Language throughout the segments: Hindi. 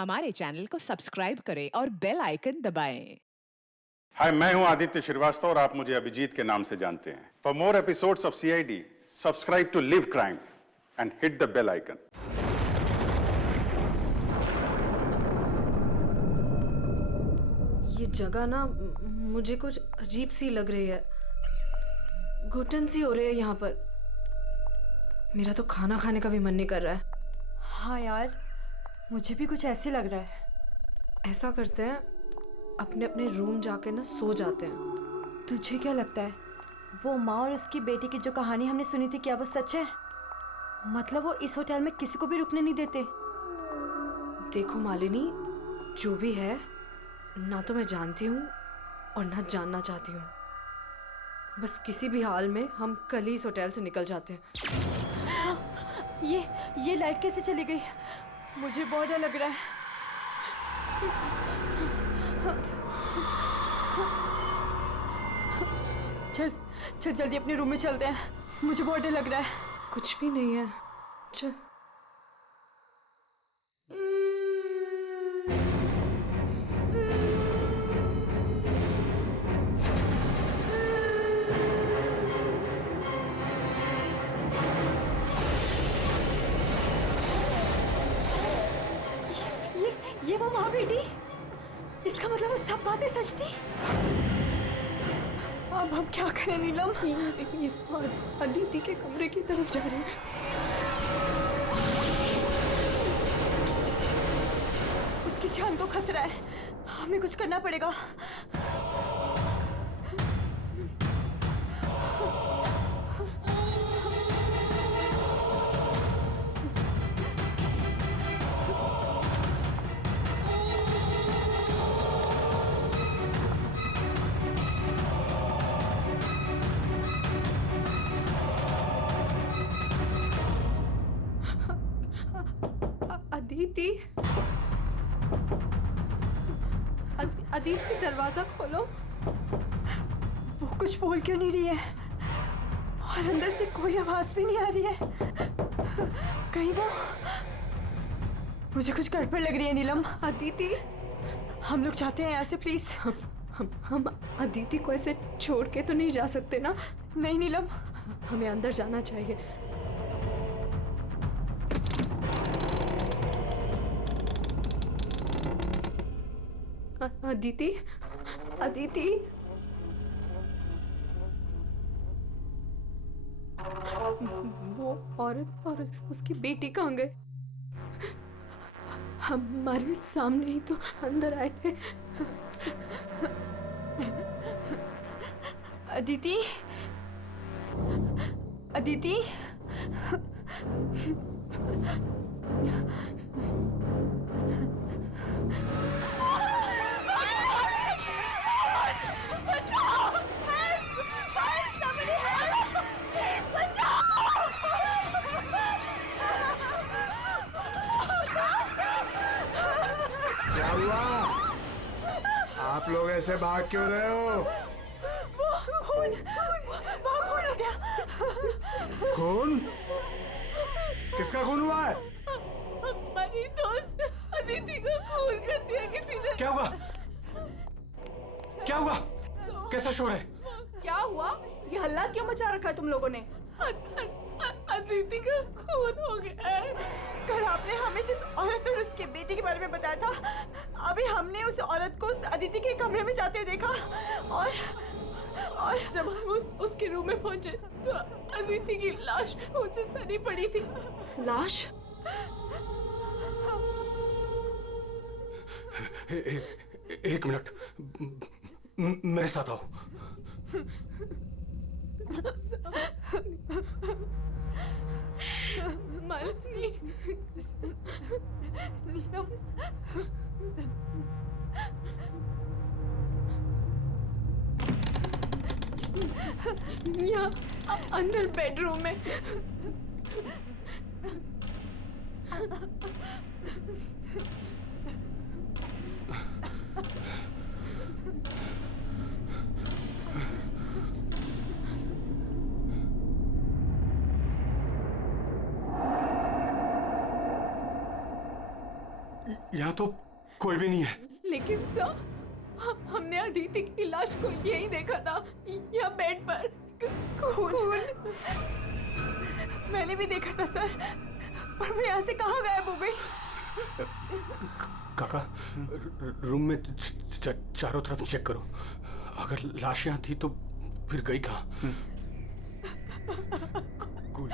हमारे चैनल को सब्सक्राइब करें और बेल आइकन दबाएं। हाय, मैं हूं आदित्य श्रीवास्तव और आप मुझे अभिजीत के नाम से जानते हैं। For more episodes of CID, subscribe to Live Crime and hit the bell icon. ये जगह ना मुझे कुछ अजीब सी लग रही है। घुटन सी हो रही है यहाँ पर। मेरा तो खाना खाने का भी मन नहीं कर रहा है। हाँ यार, मुझे भी कुछ ऐसे लग रहा है। ऐसा करते हैं, अपने अपने रूम जाके ना सो जाते हैं। तुझे क्या लगता है, वो माँ और उसकी बेटी की जो कहानी हमने सुनी थी, क्या वो सच है? मतलब वो इस होटल में किसी को भी रुकने नहीं देते। देखो मालिनी, जो भी है, ना तो मैं जानती हूँ और ना जानना चाहती हूँ। बस किसी भी हाल में हम कल ही इस होटल से निकल जाते हैं। ये लाइट कैसे चली गई? मुझे बहुत डर लग रहा है। चल चल जल्दी अपने रूम में चलते हैं, मुझे बहुत डर लग रहा है। कुछ भी नहीं है, चल। ये वो माँ बेटी, इसका मतलब वो सब बातें सच थी। अब हम क्या करें नीलम? ये अदिति के कमरे की तरफ जा रहे हैं। उसकी जान को खतरा है, हमें कुछ करना पड़ेगा। अदिति, अदिति दरवाजा खोलो। वो कुछ बोल क्यों नहीं रही है और अंदर से कोई आवाज भी नहीं आ रही है? कहीं वो, मुझे कुछ गड़बड़ लग रही है नीलम। अदिति, हम लोग जाते हैं यहाँ से प्लीज। हम अदिति को ऐसे छोड़ के तो नहीं जा सकते ना। नहीं नीलम, हमें अंदर जाना चाहिए। अदिति, अदिति, वो औरत और उसकी बेटी कहाँ गए? हमारे सामने ही तो अंदर आए थे। अदिति, अदिति, क्या हुआ? आप लोग ऐसे भाग क्यों रहे हो? खून हो गया। खून? किसका खून हुआ है? हमारी दोस्त अदिति को खून कर दिया किसी ने। क्या हुआ? क्या हुआ? कैसा शोर है? क्या हुआ? ये हल्ला क्यों मचा रखा है तुम लोगों ने? अदिति का खून हो गया है। कल आपने हमें जिस औरत और उसके बेटे के बारे में बताया था, अभी हमने उस औरत को उस अदिति के कमरे में जाते हुए देखा और जब हम उसके रूम में पहुंचे तो अदिति की लाश मुझसे सनी पड़ी थी। लाश? एक मिनट, मेरे साथ आओ। मालिनी, नीलम, यहाँ अंदर बेडरूम में। यहाँ तो कोई भी नहीं है। लेकिन सर, हमने अदिति की लाश को यहीं देखा था, यहाँ बेड पर खून। मैंने भी देखा था सर, पर वो यहाँ से कहाँ गायब हो गई? काका, रूम में चारों तरफ चेक करो। अगर लाश यहाँ थी तो फिर गई कहाँ? कूल।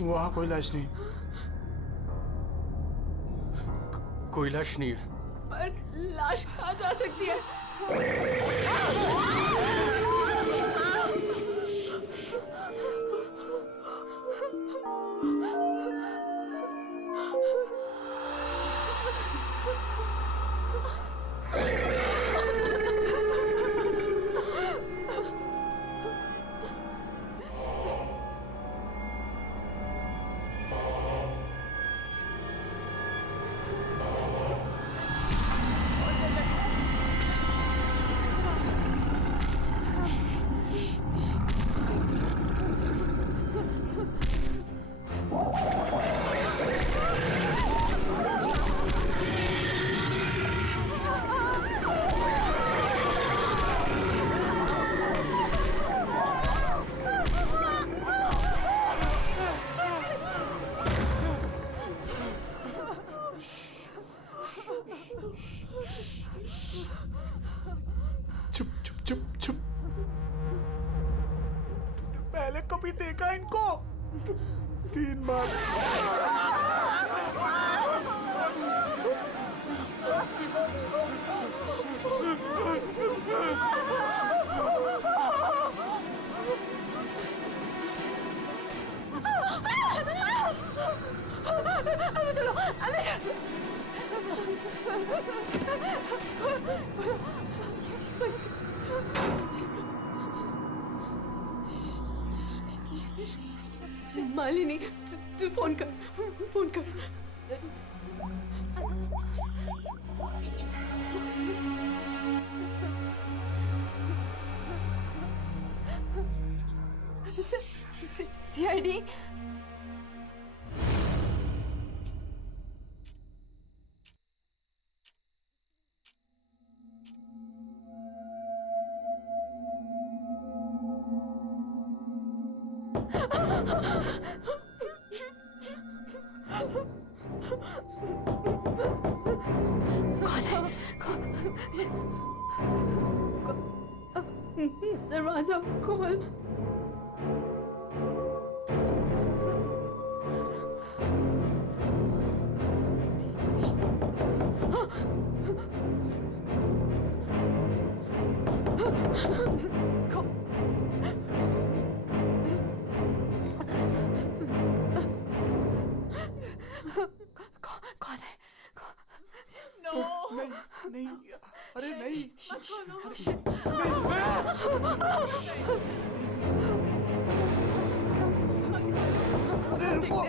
वहाँ कोई लाश नहीं। कोई लाश नहीं है। पर लाश कहाँ जा सकती है? चुप चुप चुप चुप। तूने पहले कभी देखा इनको? 3 बार। अंदर चलो, अंदर चलो। मालिनी, तू फोन कर, फोन कर। सीआईडी। दरवाजा खोल। कौन है? नहीं, अरे नहीं। अरे रुको।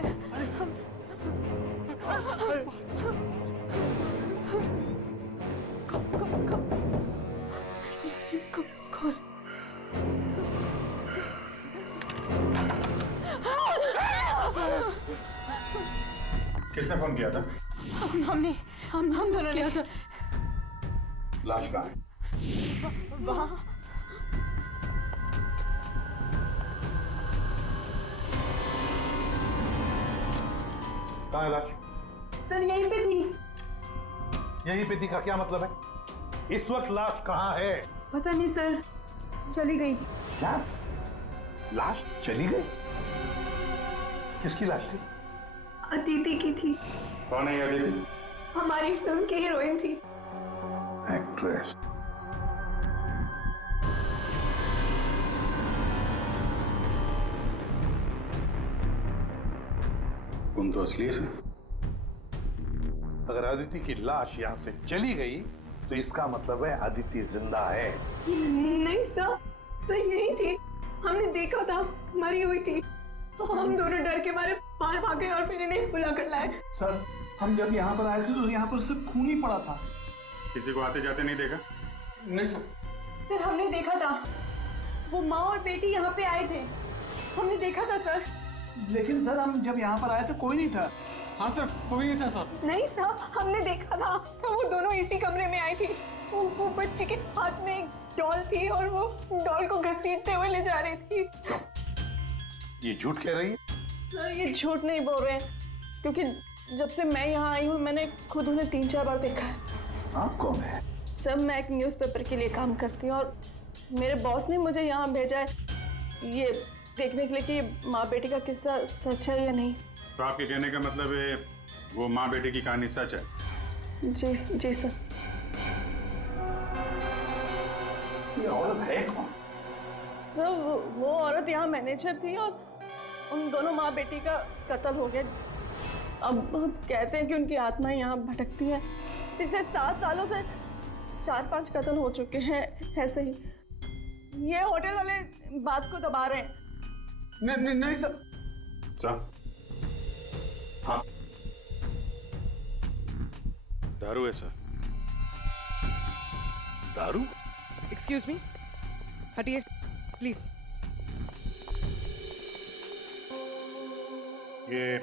कौन? किसने फोन किया था? हम दोनों ने क्या था? लाश कहाँ है? वहाँ। कहाँ है लाश? सर यहीं पे थी। यहीं पे थी का क्या मतलब है? इस वक्त लाश कहाँ है? पता नहीं सर, चली गई। क्या? लाश चली गई? किसकी लाश थी? अदिति की थी। कौन है ये अदिति? हमारी फिल्म की हीरोइन थी। एक्ट्रेस। तुम तो असली से। अगर अदिति की लाश यहाँ से चली गई तो इसका मतलब है अदिति जिंदा है। नहीं सर, यही थी। हमने देखा था, मरी हुई थी। हम दोनों डर के मारे बाहर भागे और फिर इन्हें बुला कर लाए। सर, हम जब यहाँ पर आए थे तो यहाँ पर सिर्फ खून ही पड़ा था। किसी को आते जाते नहीं देखा? नहीं सर। सर हमने देखा था, वो माँ और बेटी यहाँ पे आए थे, हमने देखा था सर। लेकिन सर हम जब यहाँ पर आए तो कोई नहीं था। हाँ सर, कोई नहीं था सर। नहीं सर, हमने देखा था, वो दोनों इसी कमरे में आई थी। वो बच्ची के हाथ में एक डॉल थी और वो डॉल को घसीटते हुए ले जा रही थी। ये झूठ कह रही है? सर ये झूठ नहीं बोल रहे हैं, क्योंकि जब से मैं यहाँ आई हूँ मैंने खुद उन्हें 3-4 बार देखा है। आप कौन है? सर मैं एक न्यूज़पेपर के लिए काम करती हूँ और मेरे बॉस ने मुझे यहाँ भेजा है ये देखने के लिए कि माँ बेटी का किस्सा सच है या नहीं। तो आपके कहने का मतलब है वो माँ बेटी की कहानी सच है? जी सर। ये औरत है कौन? सर वो औरत यहाँ मैनेजर थी और उन दोनों माँ बेटी का कत्ल हो गया। अब कहते हैं कि उनकी आत्मा यहाँ भटकती है। पिछले 7 सालों से 4-5 कत्ल हो चुके हैं ऐसे ही। ये होटल वाले बात को दबा रहे हैं। नहीं सर। सर, हाँ दारू है सर। दारू? एक्सक्यूज मी, हटिए प्लीज। ये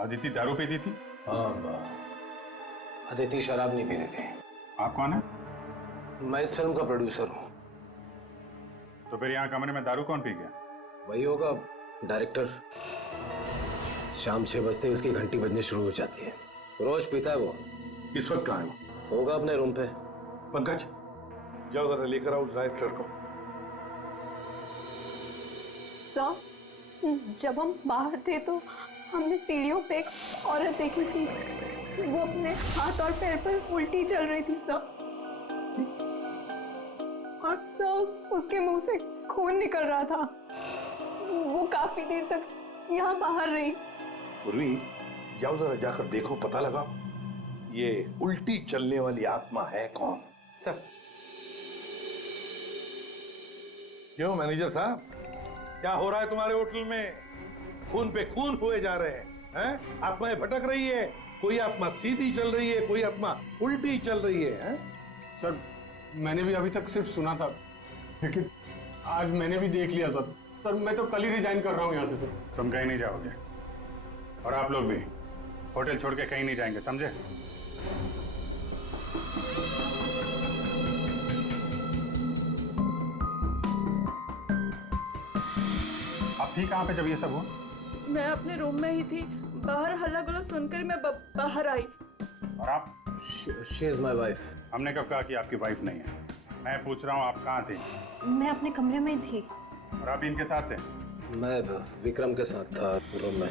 अदिति दारू पीती थी? हाँ, अदिति शराब नहीं पीती थी। आप कौन है? मैं इस फिल्म का प्रोड्यूसर हूँ। तो फिर यहाँ कमरे में दारू कौन पी गया? वही होगा डायरेक्टर। शाम 6 बजते ही उसकी घंटी बजनी शुरू हो जाती है। रोज पीता है वो। इस वक्त कहाँ है वो? होगा अपने रूम पे। पंकज, जाओ जरा लेकर आओ उस डायरेक्टर को। सर जब हम बाहर थे तो हमने सीढ़ियों पे एक औरत देखी थी। वो अपने हाथ और पैर पर उल्टी चल रही थी सर। और सर उसके मुंह से खून निकल रहा था। वो काफी देर तक यहाँ बाहर रही। पूर्वी, जाओ जरा जाकर देखो, पता लगाओ ये उल्टी चलने वाली आत्मा है कौन। सर क्यों मैनेजर साहब, क्या हो रहा है तुम्हारे होटल में? खून पे खून हुए जा रहे हैं? आत्माएं भटक रही है। कोई आत्मा सीधी चल रही है, कोई आत्मा उल्टी चल रही है, हैं? सर मैंने भी अभी तक सिर्फ सुना था, लेकिन आज मैंने भी देख लिया सर। सर मैं तो कल ही रिजाइन कर रहा हूँ यहाँ से सर। तुम कहीं नहीं जाओगे और आप लोग भी होटल छोड़ के कहीं नहीं जाएंगे, समझे? आप थी कहाँ पे जब ये सब हुआ? मैं अपने रूम में ही थी, बाहर हल्ला गुल्ला सुनकर मैं बाहर आई। और आप? She is my wife. हमने कब कहा कि आपकी वाइफ नहीं है? मैं पूछ रहा हूँ आप कहाँ थे? मैं अपने कमरे में थी। और आप इनके साथ थे? मैं विक्रम के साथ था रूम में।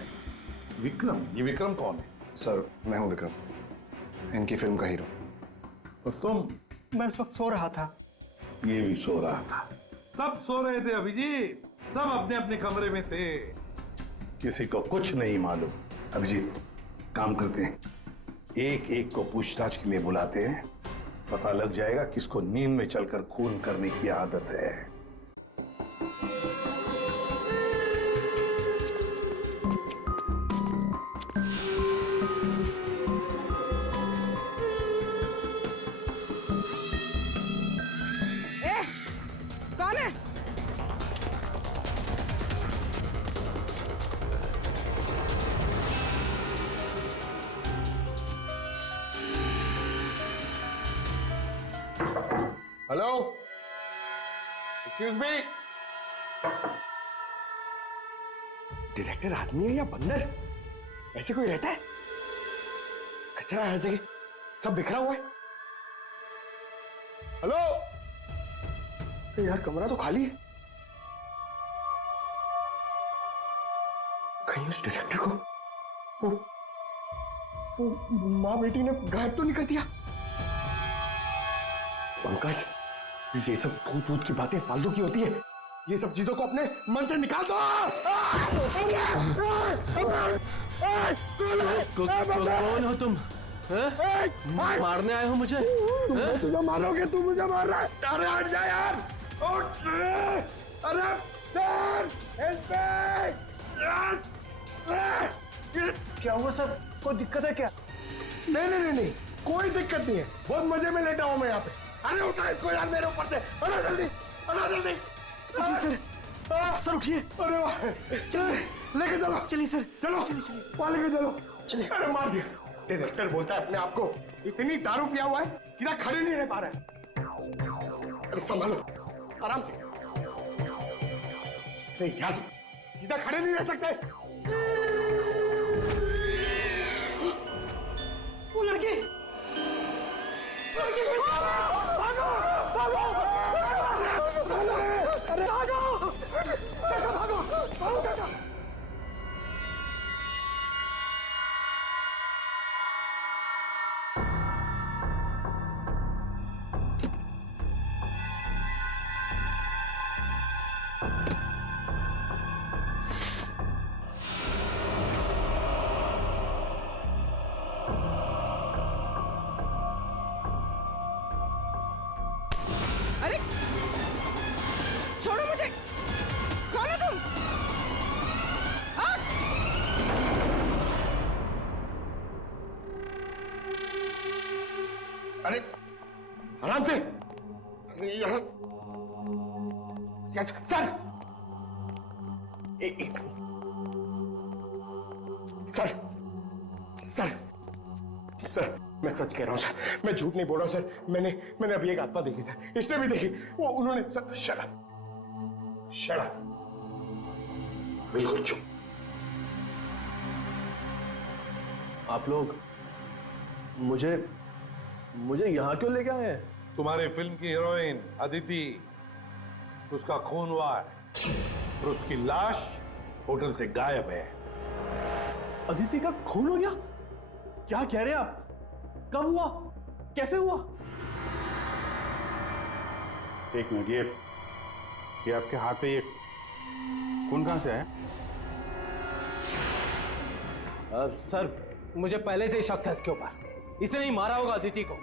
विक्रम? ये विक्रम कौन है? सर मैं हूँ विक्रम, इनकी फिल्म का हीरो। और तुम? मैं इस वक्त सो रहा था। ये भी सो रहा था। सब सो रहे थे अभिजीत, सब अपने अपने कमरे में थे, किसी को कुछ नहीं मालूम। अभिजीत, काम करते हैं, एक एक को पूछताछ के लिए बुलाते हैं, पता लग जाएगा किसको नींद में चलकर खून करने की आदत है। कौन है? Hello, excuse me. डायरेक्टर आदमी है या बंदर? ऐसे कोई रहता है? कचरा हर जगह, सब बिखरा हुआ है। हेलो, यार कमरा तो खाली है। कहीं उस डायरेक्टर को वो माँ बेटी ने गायब तो नहीं कर दिया? पंकज, ये सब भूत भूत की बातें फालतू की होती है। ये सब चीजों को अपने मन से निकाल दो। कौन हो तुम? मारने आए हो मुझे? तुम तुझे मारोगे, तू मुझे मार रहा है। अरे हट जा यार, उठ। अरे सर, क्या हुआ सर? कोई दिक्कत है क्या? नहीं नहीं नहीं नहीं, कोई दिक्कत नहीं है, बहुत मजे में लेटा हूं मैं यहाँ पे। अरे उठा इसको यार मेरे ऊपर से, अरे जल्दी, अरे जल्दी। सर सर उठिए। अरे वाह, लेके चलो। चलिए सर। चलो वहां लेके चलो। चलिए। अरे मार दिया। डायरेक्टर बोलता है अपने आप को इतनी दारू पिया हुआ है सीधा खड़े नहीं रह पा रहा है। अरे संभालो, आराम से। अरे यार सीधा खड़े नहीं रह सकते। वो लड़की भागो भागो अरे भागो भागो भागो भागो। अरे छोड़ो मुझे, कौन हो तुम? अरे आराम से। यहाँ सर सर सर सर मैं सच कह रहा हूँ सर, मैं झूठ नहीं बोल रहा हूँ सर। मैंने अभी एक आत्मा देखी सर, इसने भी देखी। वो उन्होंने सर शट अप बिल्कुल चुप। आप लोग मुझे यहाँ क्यों लेके आए हैं? तुम्हारी फिल्म की हीरोइन अदिति, उसका खून हुआ है और उसकी लाश होटल से गायब है। अदिति का खून हो गया? क्या कह रहे हैं आप? कब हुआ? कैसे हुआ? एक मिनट, ये आपके हाथ पे ये खून कहां से आया? सर मुझे पहले से ही शक था इसके ऊपर, इसने नहीं मारा होगा अदिति को।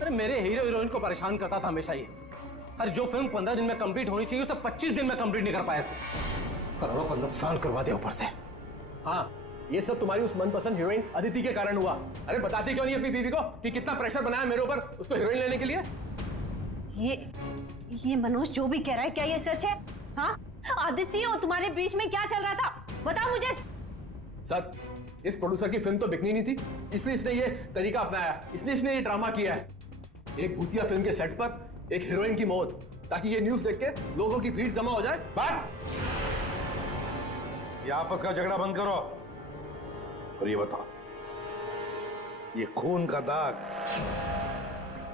अरे मेरे हीरो हीरोइन को परेशान करता था हमेशा ये। अरे जो फिल्म 15 दिन में कंप्लीट होनी चाहिए उसे 25 दिन में कंप्लीट नहीं कर पाया इसने। करोड़ों का नुकसान करवा दिया ऊपर से। हाँ, ये सब तुम्हारी उस मनपसंद हीरोइन अदिति के कारण हुआ। अरे बताती क्यों नहीं अपनी बीवी को कि कितना प्रेशर बनाया मेरे ऊपर उसको हीरोइन लेने के लिए? ये मनोज जो भी कह रहा है क्या ये सच है? हाँ, आदित्य और तुम्हारे बीच में क्या चल रहा था बताओ मुझे। सर, इस प्रोड्यूसर की फिल्म तो बिकनी नहीं थी, इसलिए इसने ये तरीका अपनाया, इसने ये ड्रामा किया है। एक भूतिया फिल्म के सेट पर एक हीरोइन की मौत, ताकि ये न्यूज़ देख के लोगों की भीड़ जमा हो जाए। बस, ये आपस का झगड़ा बंद करो और ये बताओ, ये खून का दाग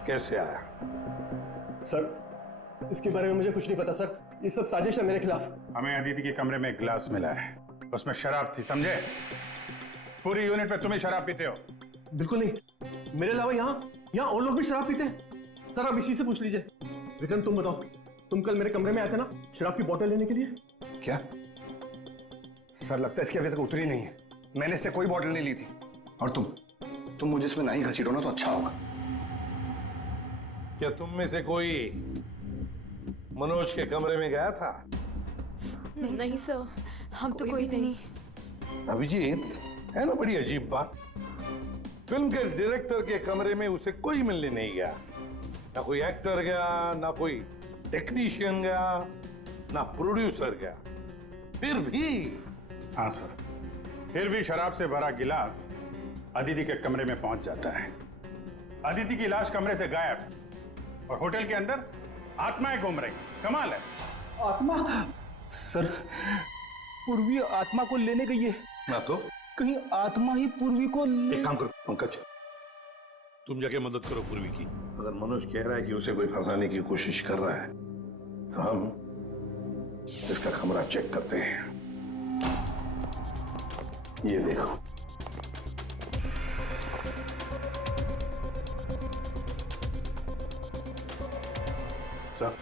कैसे आया? सर, इसके बारे में मुझे कुछ नहीं पता सर, ये सब साजिश है मेरे खिलाफ। हमें अदिति के कमरे में एक गिलास मिला है, उसमें शराब थी, समझे? पूरी यूनिट पे तुम ही शराब पीते हो। बिल्कुल नहीं, मेरे अलावा यहाँ और लोग भी शराब पीते हैं। सर आप इसी से पूछ लीजिए। विक्रम तुम बताओ, तुम कल मेरे कमरे में आए थे ना शराब की बोतल लेने के लिए? क्या सर, लगता है इसकी अभी तक उतरी नहीं है। मैंने इससे कोई बोतल नहीं ली थी। और तुम मुझे इसमें नहीं घसीटो ना तो अच्छा होगा। क्या तुम में से कोई मनोज के कमरे में गया था? नहीं सर, हम तो कोई भी नहीं। अभिजीत, है ना बड़ी अजीब बात। फिल्म के डायरेक्टर के कमरे में उसे कोई मिलने नहीं गया, ना कोई एक्टर गया, ना कोई टेक्नीशियन गया, ना प्रोड्यूसर गया। फिर भी हाँ सर, फिर भी शराब से भरा गिलास अदिति के कमरे में पहुंच जाता है। अदिति की लाश कमरे से गायब और होटल के अंदर आत्माएं घूम रही। कमाल है। आत्मा? सर, पूर्वी आत्मा को लेने गई है। ना तो कहीं आत्मा ही पूर्वी को एक काम करो पंकज, तुम जाके मदद करो पूर्वी की। अगर मनोज कह रहा है कि उसे कोई फंसाने की कोशिश कर रहा है तो हम इसका कमरा चेक करते हैं। ये देखो, सर,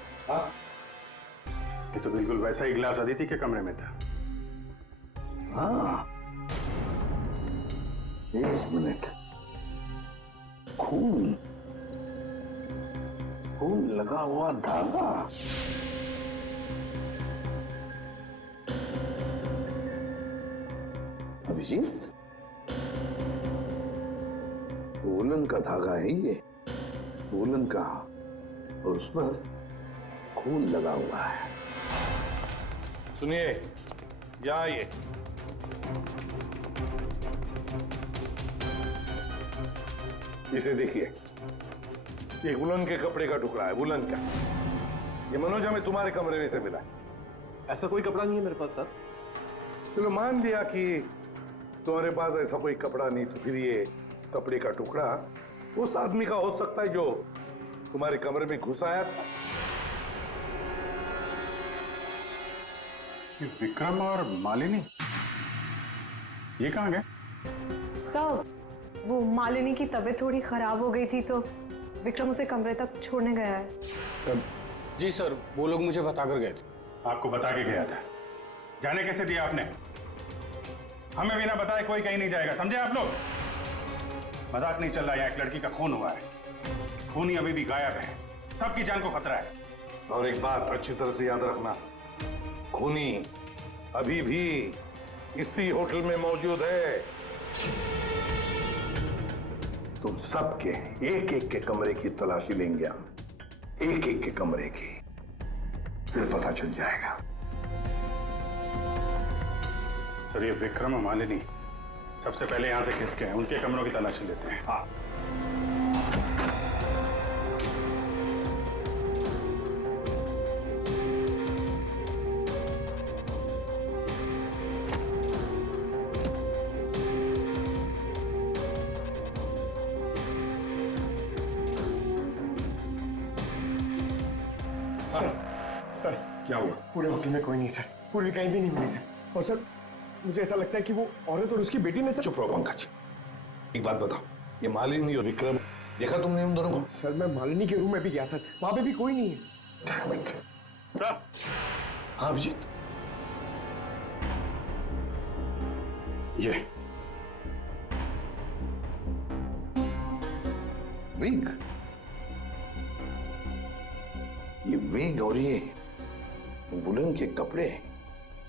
ये तो बिल्कुल वैसा ही गिलास अदिति के कमरे में था। हाँ, एक मिनट, खून लगा हुआ धागा। अभिजीत, वुलन का धागा है ये, वुलन का, और उस पर खून लगा हुआ है। सुनिए, या ये इसे देखिए, ये वुलन के कपड़े का टुकड़ा है, वुलन का। ये मनोज हमें तुम्हारे कमरे में से मिला है। ऐसा कोई कपड़ा नहीं है मेरे पास सर। चलो मान लिया कि तुम्हारे पास ऐसा कोई कपड़ा नहीं, तो फिर ये कपड़े का टुकड़ा उस आदमी का हो सकता है जो तुम्हारे कमरे में घुस आया था। ये विक्रम और मालिनी ये कहाँ गए? सर, वो मालिनी की तबीयत थोड़ी खराब हो गई थी तो विक्रम उसे कमरे तक छोड़ने गया है। जी सर, वो लोग मुझे बता कर गए थे। आपको बता के गया था? जाने कैसे दिया आपने? हमें बिना बताए कोई कहीं नहीं जाएगा, समझे आप लोग? मजाक नहीं चल रहा है, एक लड़की का खून हुआ है, खूनी अभी भी गायब है, सबकी जान को खतरा है। और एक बात अच्छी तरह से याद रखना, खूनी अभी भी इसी होटल में मौजूद है। तुम सबके एक एक के कमरे की तलाशी लेंगे हम, एक एक के कमरे की, फिर पता चल जाएगा। सर, ये विक्रम और मालिनी सबसे पहले यहां से खिसके हैं, उनके कमरों की तलाशी लेते हैं। हाँ। सर, क्या हुआ? पूरे ऑफिस में कोई नहीं सर, पूर्वी कहीं भी नहीं मिली सर। और सर, मुझे ऐसा लगता है कि वो औरत और उसकी बेटी ने सर। चुप रहो पंकज, एक बात बताओ, ये मालिनी और विक्रम देखा तुमने उन दोनों को? सर, मैं मालिनी के रूम में भी गया सर, वहां पे भी कोई नहीं है। सर। हाँ अभिजीत, ये विग, ये विग और ये वुलन के कपड़े,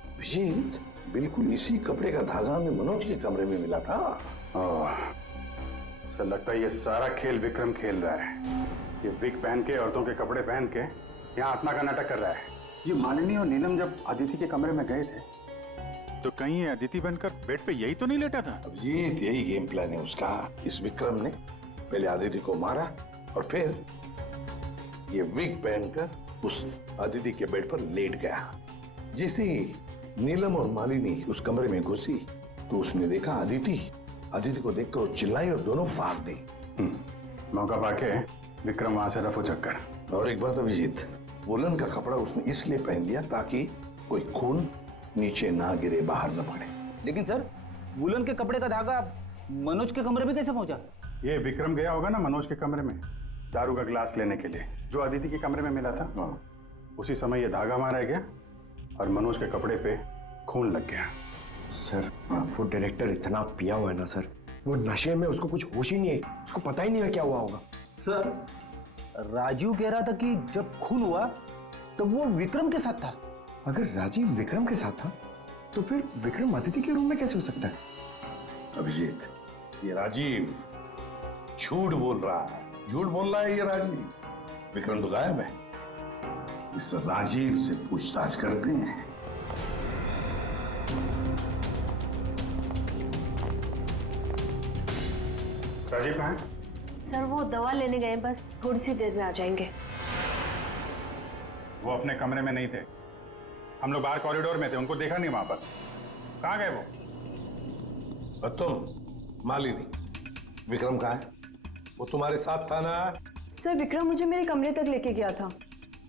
अभिजीत बिल्कुल इसी कपड़े का धागा हमें मनोज के कमरे में मिला था। सर, लगता है ये सारा खेल विक्रम खेल रहा है। ये विग पहन के, औरतों के कपड़े पहन के यहाँ आत्मा का नाटक कर रहा है। ये मालिनी और नीलम जब अदिति के कमरे में गए थे तो कहीं ये अदिति बनकर बेड पे यही तो नहीं लेटा था? अभिजीत, यही गेम प्लान है उसका। इस विक्रम ने पहले अदिति को मारा और फिर ये विग पहनकर उस अदिति के बेड पर लेट गया। जैसे ही नीलम और मालिनी उस कमरे में घुसी तो उसने देखा अदिति को देखकर वो चिल्लाई और दोनों भाग गई। मौका पाके विक्रम वहां से रफू चक्कर। और एक बात अभिजीत, वुलन का कपड़ा उसने इसलिए पहन लिया ताकि कोई खून नीचे ना गिरे, बाहर न पड़े। लेकिन सर, वुलन के कपड़े का धागा मनोज के कमरे में कैसे पहुंचा? ये विक्रम गया होगा ना मनोज के कमरे में दारू का गिलास लेने के लिए, जो अदिति के कमरे में मिला था। उसी समय ये धागा मारा गया और मनोज के कपड़े पे खून लग गया। सर, वो डायरेक्टर इतना पिया हुआ है ना सर, वो नशे में उसको कुछ होश ही नहीं है, उसको पता ही नहीं है क्या हुआ होगा। सर, राजीव कह रहा था कि जब खून हुआ तो वो विक्रम के साथ था। अगर राजीव विक्रम के साथ था तो फिर विक्रम अदिति के रूम में कैसे हो सकता है? अभिजीत, ये राजीव झूठ बोल रहा है, झूठ बोल रहा है ये राजीव। विक्रम तो गायब है, इस राजीव से पूछताछ करते हैं। राजीव कहाँ है? सर, वो दवा लेने गए, बस थोड़ी सी देर में आ जाएंगे। वो अपने कमरे में नहीं थे, हम लोग बाहर कॉरिडोर में थे, उनको देखा नहीं वहां पर। कहाँ गए वो? और तुम मालिनी, विक्रम कहाँ है? वो तुम्हारे साथ था ना? सर, विक्रम मुझे मेरे कमरे तक लेके गया था।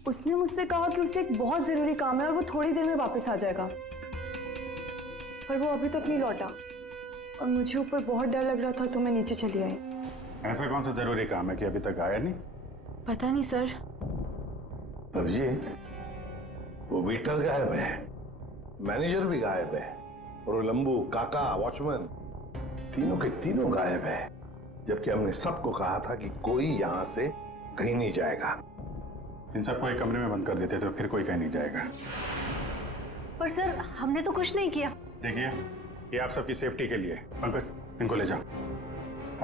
उसने मुझसे कहा कि उसे एक बहुत जरूरी काम है और वो थोड़ी देर में वापस आ जाएगा, पर वो अभी तक नहीं लौटा और मुझे ऊपर बहुत डर लग रहा था तो मैं नीचे चली आई। ऐसा कौन सा जरूरी काम है कि अभी तक आया नहीं? पता नहीं सर। अभिजीत, वो वेटर गायब है, मैनेजर भी गायब है, और वो लंबू, काका, वॉचमैन, तीनों के तीनों गायब है, जबकि हमने सबको कहा था कि कोई यहां से कहीं नहीं जाएगा। इन सबको एक कमरे में बंद कर देते तो फिर कोई कहीं नहीं जाएगा। पर सर, हमने तो कुछ नहीं किया। देखिए, ये आप सबकी सेफ्टी के लिए। पंकज, इनको ले जाओ।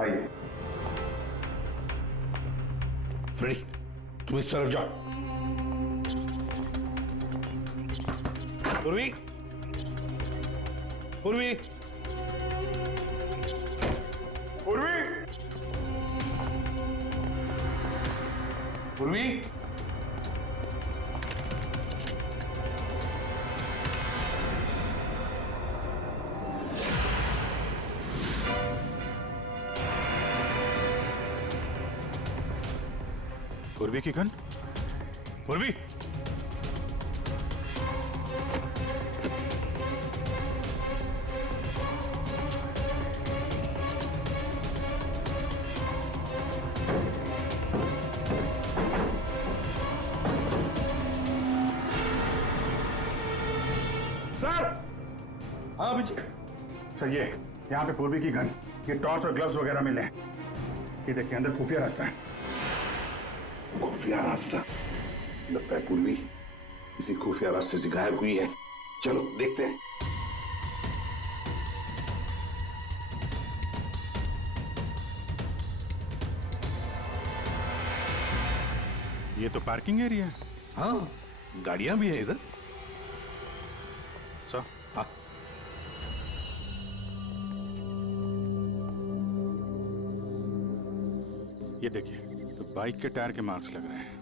आइए। फ्रेडी, तुम इस तरफ जाओ। पूर्वी, पूर्वी, पूर्वी, पूर्वी। पूर्वी की गन। पूर्वी, सर। हाँ अभिजीत सर, ये यहाँ पे पूर्वी की गन, ये टॉर्च और ग्लव्स वगैरह मिले हैं। ये देखिए अंदर खुफिया रास्ता है। खुफिया रास्ता? लगता है पूर्वी किसी खुफिया रास्ते से गायब हुई है। चलो देखते हैं। ये तो पार्किंग एरिया है। हाँ, गाड़ियां भी हैं इधर। सर, हाँ, ये देखिए, तो बाइक के टायर के मार्क्स लग रहे हैं।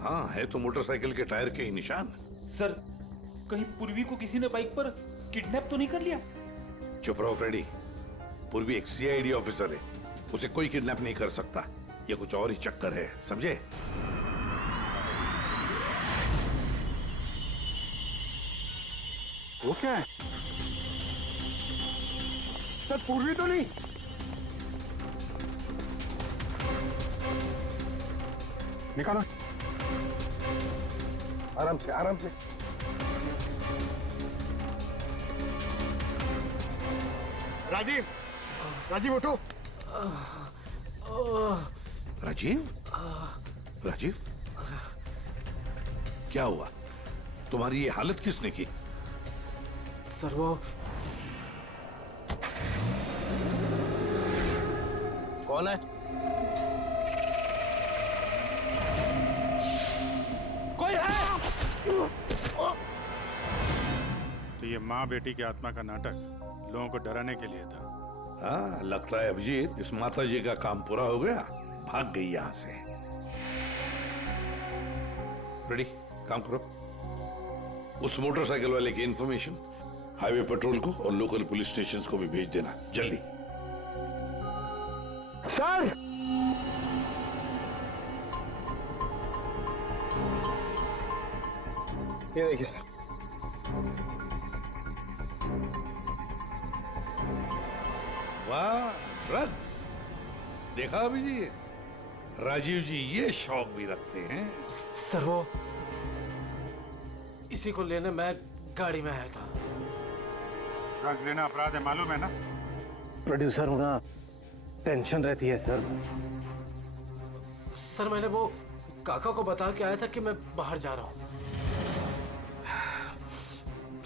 हाँ, है तो मोटरसाइकिल के टायर के ही निशान। सर, कहीं पूर्वी को किसी ने बाइक पर किडनैप तो नहीं कर लिया? चुप रहो फ्रेडी। पूर्वी एक सीआईडी ऑफिसर है, उसे कोई किडनैप नहीं कर सकता। ये कुछ और ही चक्कर है, समझे? वो क्या है? सर पूर्वी तो नहीं? निकालो। आराम से, आराम से। राजीव, राजीव उठो। राजीव, राजीव, क्या हुआ? तुम्हारी ये हालत किसने की? सर वो कौन है? कोई है? तो ये माँ बेटी की आत्मा का नाटक लोगों को डराने के लिए था। हाँ, लगता है अभिजीत इस माता जी का काम पूरा हो गया, भाग गई यहां से। रेडी, काम करो। उस मोटरसाइकिल वाले की इंफॉर्मेशन हाईवे पेट्रोल को और लोकल पुलिस स्टेशंस को भी भेज देना, जल्दी। सर, ये देखिए सर। वाह, ड्रग्स। देखा अभिजीत, राजीव जी ये शौक भी रखते हैं। सर वो इसी को लेने मैं गाड़ी में आया था। ड्रग्स लेना अपराध है, मालूम है ना? प्रोड्यूसर होना टेंशन रहती है सर। सर मैंने वो काका को बता के आया था कि मैं बाहर जा रहा हूँ।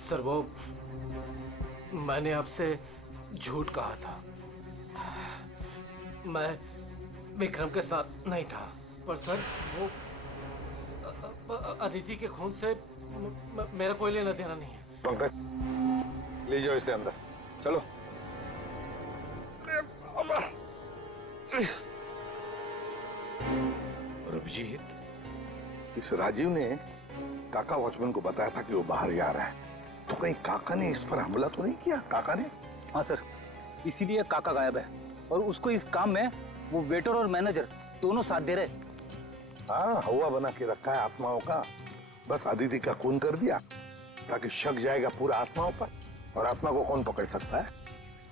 सर वो मैंने आपसे झूठ कहा था। मैं विक्रम के साथ नहीं था, पर सर वो अदिति के खून से मेरा कोई लेना देना नहीं है। पंकज, ले जाओ इसे अंदर। चलो। और अभिजीत, इस राजीव ने काका वॉचमैन को बताया था कि वो बाहर जा रहा है, तो कहीं काका ने इस पर हमला तो नहीं किया? काका ने? हाँ सर, इसीलिए काका गायब है और उसको इस काम में वो वेटर और मैनेजर दोनों साथ दे रहे। हाँ, हवा बना के रखा है आत्माओं का। बस अदिति का खून कर दिया ताकि शक जाएगा पूरा आत्माओं पर, और आत्मा को कौन पकड़ सकता है?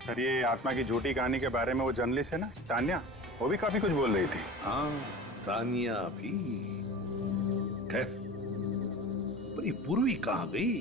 सर, ये आत्मा की झूठी कहानी के बारे में वो जर्नलिस्ट है ना, तान्या, वो भी काफी कुछ बोल रही थी। हाँ, तानिया भी। खैर, पर ये पूर्वी कहाँ गई?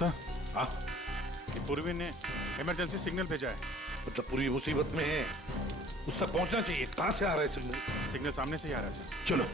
सर, हाँ पूर्वी ने इमरजेंसी सिग्नल भेजा है। मतलब पूरी मुसीबत में है, उस तक पहुंचना चाहिए। कहां से आ रहा है सिग्नल? सिग्नल सामने से ही आ रहा है सर। चलो।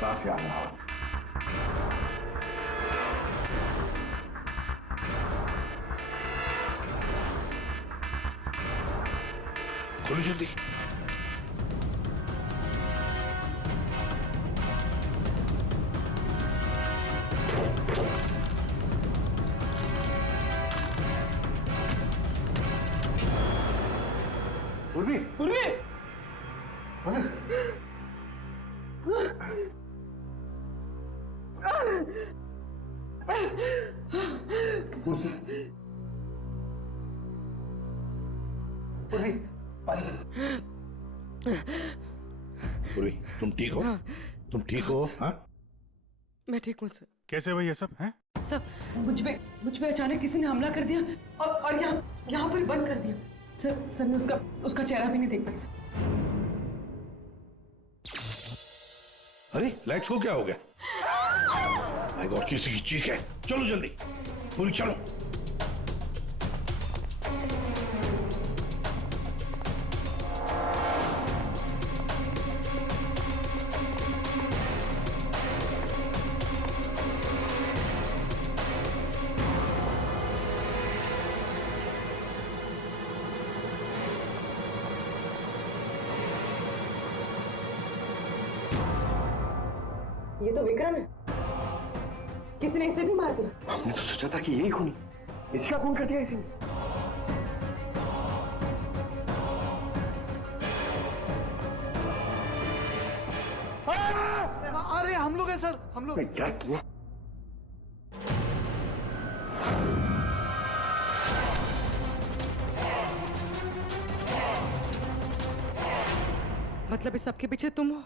कहां से आ रहा है? खोलो जल्दी। पूर्वी, पूर्वी। पूर्वी, तुम ठीक हो? हाँ। तुम ठीक हो? हाँ? मैं ठीक हूँ सर। कैसे हुई ये सब हैं? सब मुझ पे अचानक किसी ने हमला कर दिया और यहाँ पर बंद कर दिया। सर मैं उसका चेहरा भी नहीं देख पाई सर। अरे लाइट्स को क्या हो गया? माय गॉड, किसी की चीख है। चलो जल्दी, पूरी चलो। ये तो विक्रम है। किसी ने इसे भी मार दिया। हमने तो सोचा था कि यही खूनी, इसका खून कर दिया इसी ने। अरे हम लोग हैं सर, हम लोग। क्या किया? मतलब इस सबके पीछे तुम हो?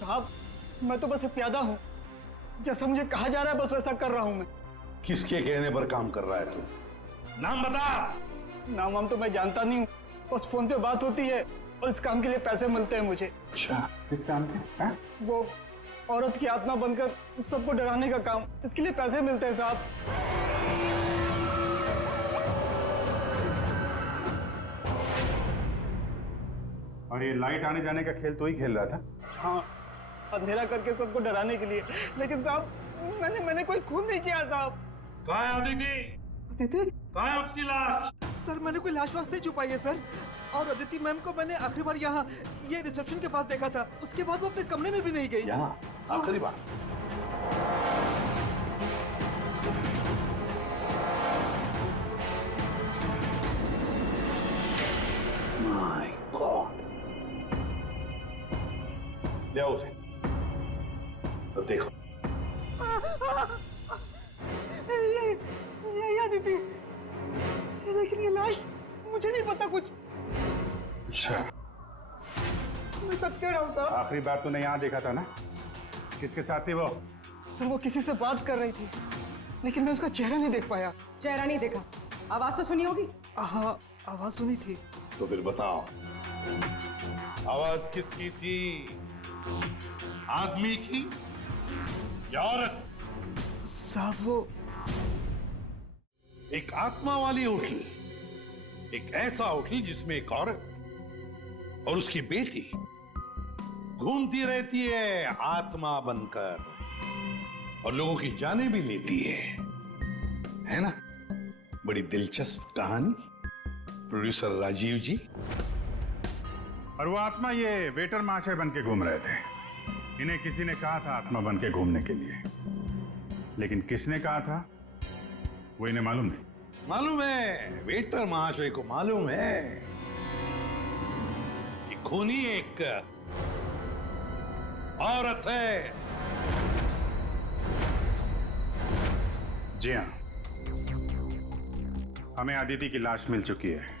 साहब, मैं तो बस एक प्यादा हूँ। जैसा मुझे कहा जा रहा है बस वैसा कर रहा हूँ मैं। किसके कहने पर काम कर रहा है तू? नाम बता। नाम वाम तो मैं जानता नहीं हूँ, बस फोन पे बात होती है और इस काम के लिए पैसे मिलते हैं मुझे। अच्छा, किस काम के? हाँ? वो औरत की आत्मा बनकर सबको डराने का काम, इसके लिए पैसे मिलते हैं साहब। और ये लाइट आने जाने का खेल तो ही खेल रहा था? हाँ, अंधेरा करके सबको डराने के लिए। लेकिन साहब मैंने कोई खून नहीं किया साहब। कहाँ है अदिति? अदिति? कहाँ है उसकी लाश? सर मैंने कोई लाश वाश नहीं छुपाई है सर। और अदिति मैम को मैंने आखिरी बार यहाँ ये रिसेप्शन के पास देखा था। उसके बाद वो अपने कमरे में भी नहीं गई। यहाँ आखिरी बार? My God. ले आओ उसे। अब देखो। ये अदिति, लेकिन ये लाश मुझे नहीं पता कुछ। अच्छा, मैं सच कह रहा हूँ साहब। आखिरी बार तूने यहाँ देखा था ना? किसके साथ थी वो? सर वो किसी से बात कर रही थी, लेकिन मैं उसका चेहरा नहीं देख पाया। चेहरा नहीं देखा, आवाज तो सुनी होगी? हाँ, आवाज सुनी थी। तो फिर बताओ, आवाज किसकी थी? आदमी की या औरत? साहब वो एक आत्मा वाली उठी एक ऐसा होटल जिसमें एक औरत और उसकी बेटी घूमती रहती है आत्मा बनकर और लोगों की जाने भी लेती है ना? बड़ी दिलचस्प कहानी प्रोड्यूसर राजीव जी। और वो आत्मा ये वेटर महाशय बन के घूम रहे थे। इन्हें किसी ने कहा था आत्मा बन के घूमने के लिए, लेकिन किसने कहा था वो इन्हें मालूम नहीं। मालूम है, वेटर महाशय को मालूम है कि खूनी एक औरत है। जी हाँ, हमें अदिति की लाश मिल चुकी है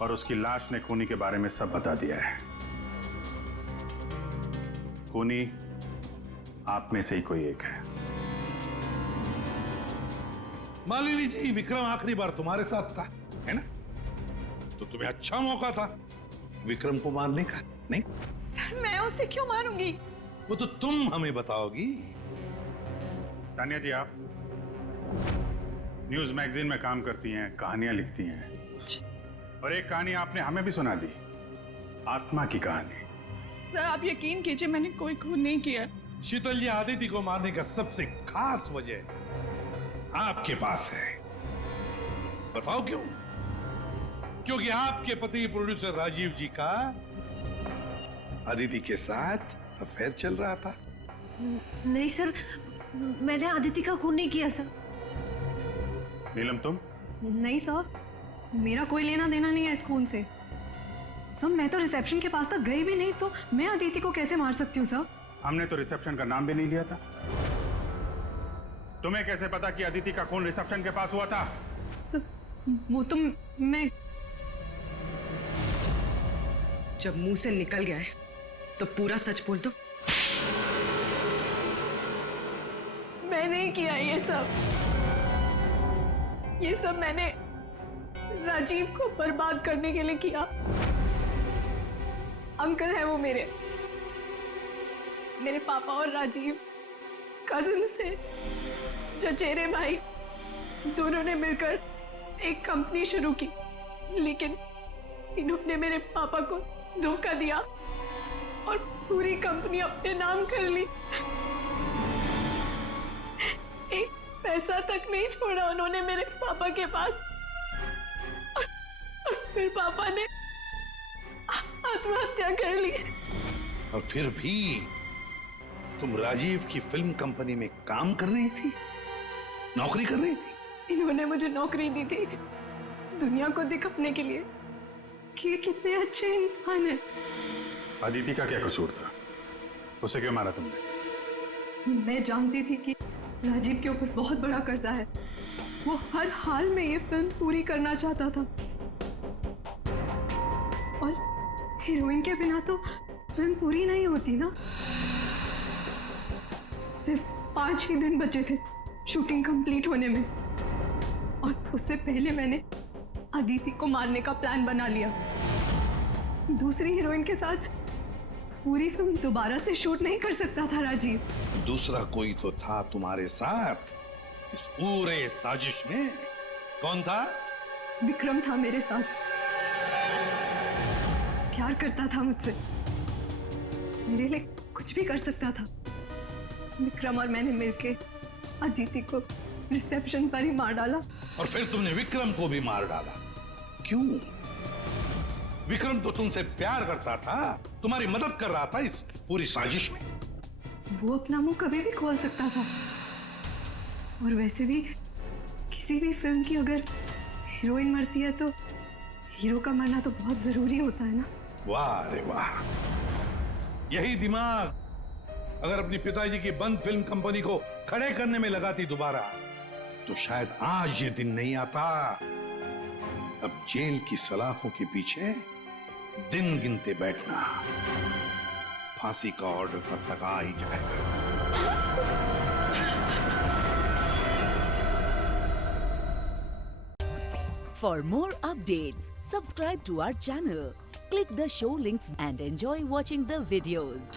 और उसकी लाश ने खूनी के बारे में सब बता दिया है। खूनी आप में से ही कोई एक है। मालिनी जी, विक्रम आखिरी बार तुम्हारे साथ था, है ना? तो तुम्हें अच्छा मौका था विक्रम को मारने का, नहीं? सर, मैं उसे क्यों मारूंगी? वो तो तुम हमें बताओगी। तानिया जी, आप न्यूज मैगजीन में काम करती हैं, कहानियां लिखती हैं, और एक कहानी आपने हमें भी सुना दी, आत्मा की कहानी। सर, आप यकीन कीजिए, मैंने कोई खून नहीं किया। शीतल जी, आदिति को मारने का सबसे खास वजह आपके पास है। बताओ क्यों? क्योंकि आपके पति प्रोड्यूसर राजीव जी का आदिति के साथ अफेयर चल रहा था। नहीं सर, मैंने आदिति का खून नहीं किया सर। नीलम, तुम? नहीं सर, मेरा कोई लेना देना नहीं है इस खून से। सर, मैं तो रिसेप्शन के पास तक गई भी नहीं, तो मैं अदिति को कैसे मार सकती हूँ सर? हमने तो रिसेप्शन का नाम भी नहीं लिया था। तुम्हें कैसे पता कि अदिति का खून रिसेप्शन के पास हुआ था? सर, वो तो मैं जब मुंह से निकल गया है तो पूरा सच बोल दो। मैं नहीं किया ये सब। ये सब मैंने राजीव को बर्बाद करने के लिए किया। अंकल है वो मेरे पापा और राजीव कजिन थे, चचेरे भाई। दोनों ने मिलकर एक कंपनी शुरू की, लेकिन इन्होंने मेरे पापा को धोखा दिया और पूरी कंपनी अपने नाम कर ली। एक पैसा तक नहीं छोड़ा उन्होंने मेरे पापा के पास। और फिर पापा ने आत्महत्या कर ली। और फिर भी तुम राजीव की फिल्म कंपनी में काम कर रही थी, नौकरी कर रही थी। इन्होंने मुझे नौकरी दी थी दुनिया को दिखाने के लिए कि ये कितने अच्छे इंसान हैं। अदिति का क्या कसूर था? उसे क्यों मारा तुमने? मैं जानती थी कि राजीव के ऊपर बहुत बड़ा कर्जा है। वो हर हाल में ये फिल्म पूरी करना चाहता था, और हीरोइन के बिना तो फिल्म पूरी नहीं होती ना। सिर्फ 5 ही दिन बचे थे शूटिंग कंप्लीट होने में, और उससे पहले मैंने अदिति को मारने का प्लान बना लिया। दूसरी हीरोइन के साथ पूरी फिल्म दोबारा से शूट नहीं कर सकता था राजीव। दूसरा कोई तो था तुम्हारे साथ इस पूरे साजिश में। कौन था? विक्रम था मेरे साथ। प्यार करता था मुझसे, मेरे लिए कुछ भी कर सकता था। विक्रम और मैंने मिलके अदिति को रिसेप्शन पर ही मार डाला। और फिर तुमने विक्रम को भी मार डाला। क्यों? विक्रम तो तुमसे प्यार करता था, तुम्हारी मदद कर रहा था इस पूरी साजिश में। वो अपना मुंह कभी भी खोल सकता था, और वैसे भी किसी भी फिल्म की अगर हीरोइन मरती है तो हीरो का मरना तो बहुत जरूरी होता है ना। वाह रे वाह, यही दिमाग अगर अपनी पिताजी की बंद फिल्म कंपनी को खड़े करने में लगाती दोबारा, तो शायद आज ये दिन नहीं आता। अब जेल की सलाखों के पीछे दिन गिनते बैठना। फांसी का ऑर्डर तब तक आ ही जाएगा। For more updates, subscribe to our channel, click the show links and enjoy watching the videos.